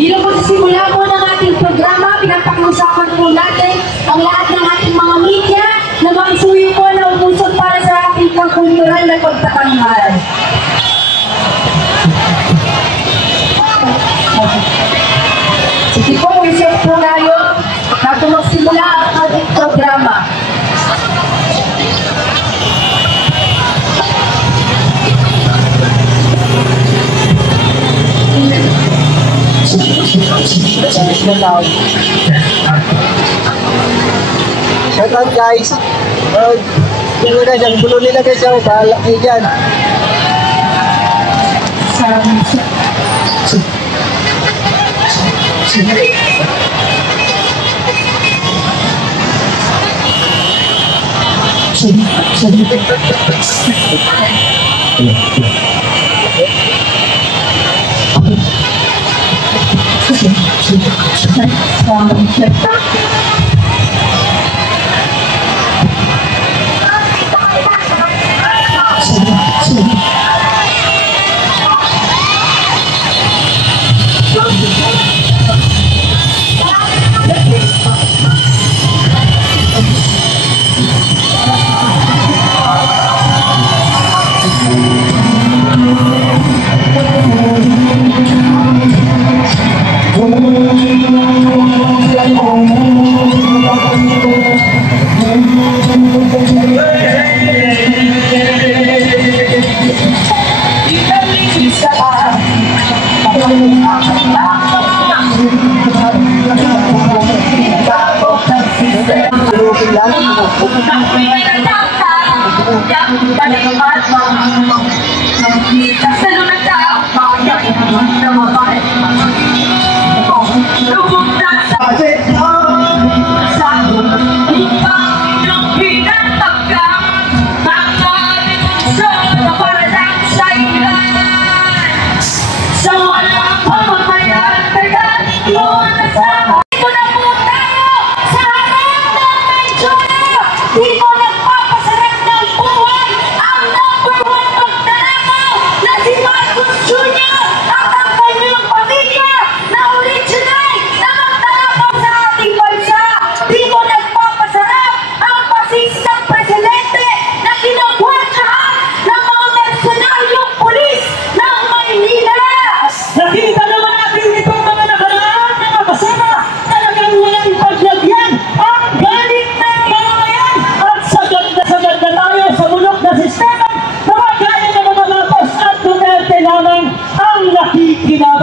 Bilang magsisimula po ng ating programa, pinagpakiusapan po natin ang lahat ng ating mga media na maisuyo po na umusot para sa ating pangkultural na pagtatanghal. Sige po, reset po tayo bago magsimula ang ating programa. Shout out guys. Yung na guys, ang bulo nila guys, bahala kayo dyan. So,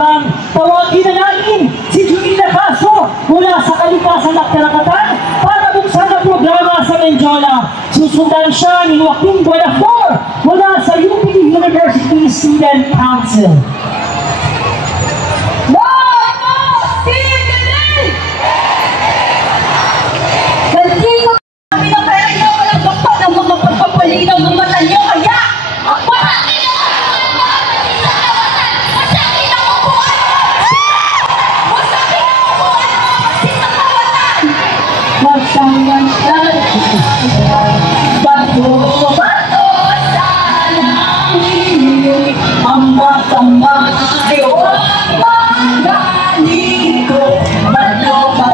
kabataan. Tawagin na natin si Julia Castro mula sa Kalikasan at Karagatan para buksan ang programa sa Menjola. Susundan siya ni Joaquin Buenafor mula sa UP University Student Council. Nandito kami na pera niyo, walang bakpa ng mga pagpapalinaw ng mata niyo, kaya wala! Magsangan-sangan bato sa langit ang matamay o magaling ko bato sa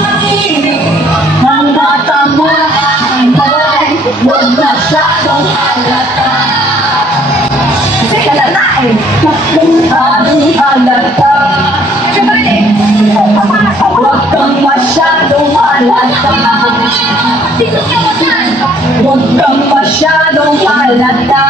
langit ang matamay huwag masyadong halata kasi halata aming halata huwag kang masyadong halata. Huwag kang masyadong halata.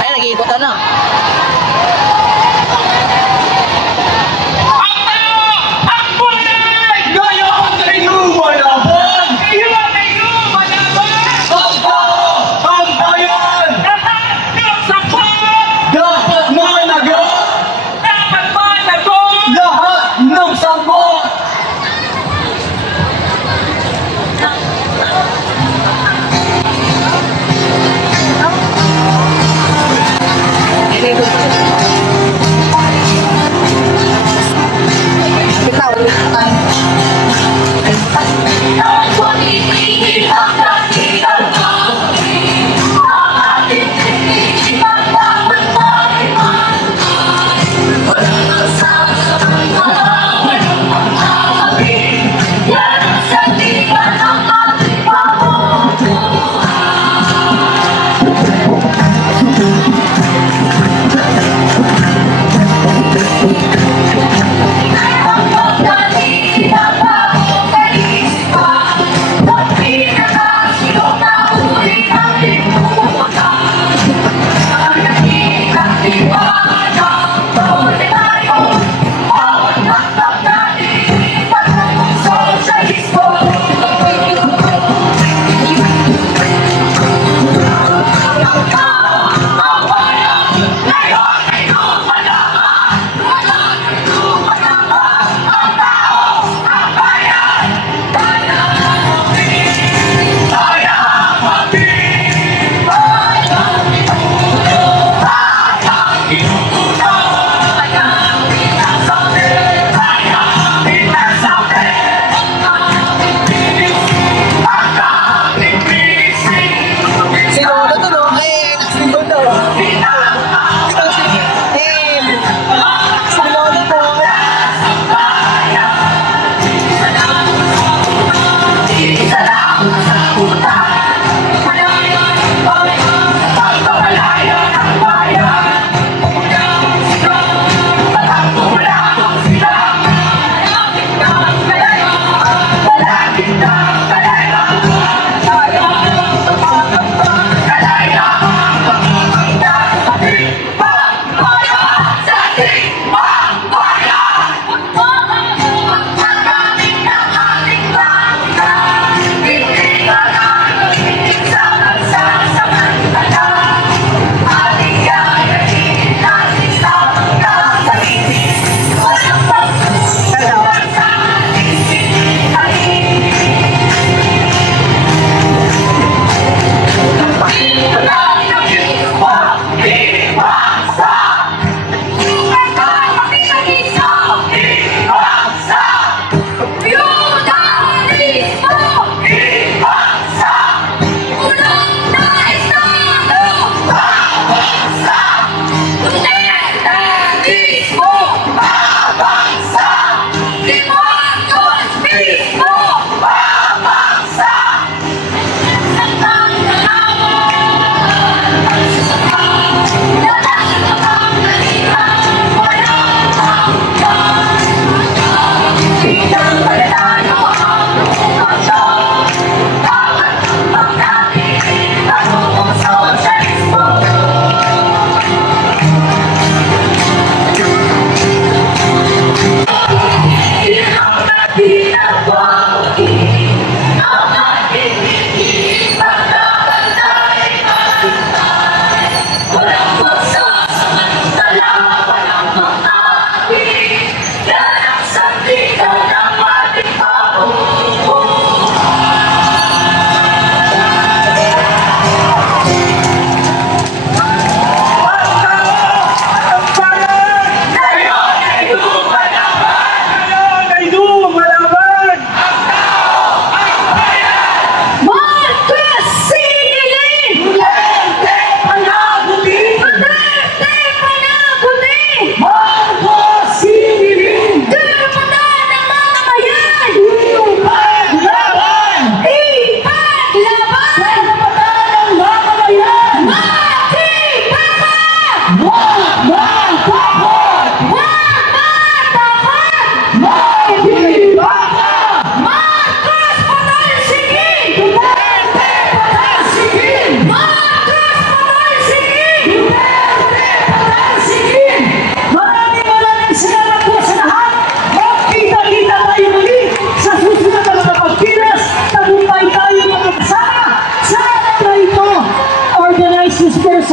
Ay, nag-iikutan na.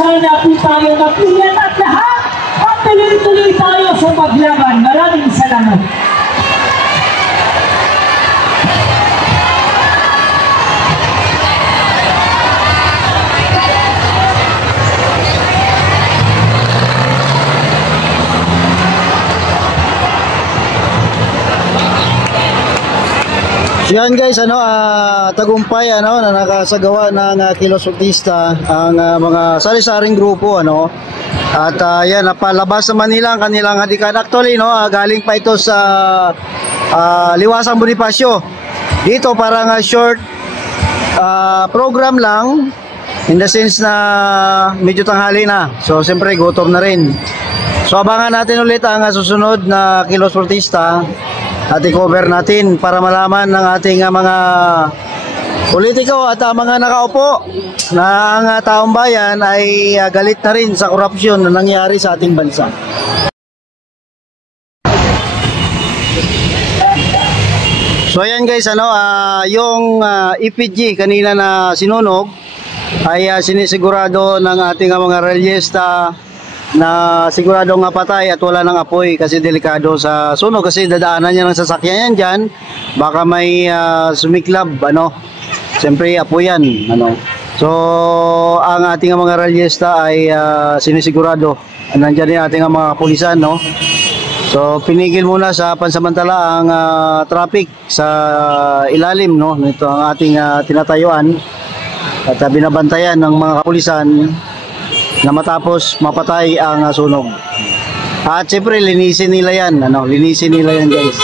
sana po tayo mag-ingat at lahat at tuloy-tuloy tayo sa paglaban. Maraming salamat. So yan guys, tagumpay na nakasagawa ng Kilos Artista ang mga sari-saring grupo at yan napalabas naman nila ang kanilang hadikan. Actually galing pa ito sa Liwasang Bonifacio. Dito parang short program lang, in the sense na medyo tanghali na. So siyempre gutom na rin. So abangan natin ulit ang susunod na Kilos Artista at i-cover natin para malaman ng ating mga politiko at mga nakaupo na ang taong bayan ay galit na rin sa korupsyon na nangyari sa ating bansa. So ayan guys, yung EPG kanina na sinunog ay sinisigurado ng ating mga relyesta na sigurado nga patay at wala nang apoy kasi delikado sa sunog, kasi dadaanan niya ng sasakyan yan dyan, baka may sumiklab, siyempre apoy yan, so ang ating mga relyesta ay sinisigurado, nandyan yung ating mga pulisan, so pinigil muna sa pansamantala ang traffic sa ilalim, nito ang ating tinatayuan at binabantayan ng mga kapulisan na matapos mapatay ang sunog. At siyempre linisin nila yan, linisin nila yan guys.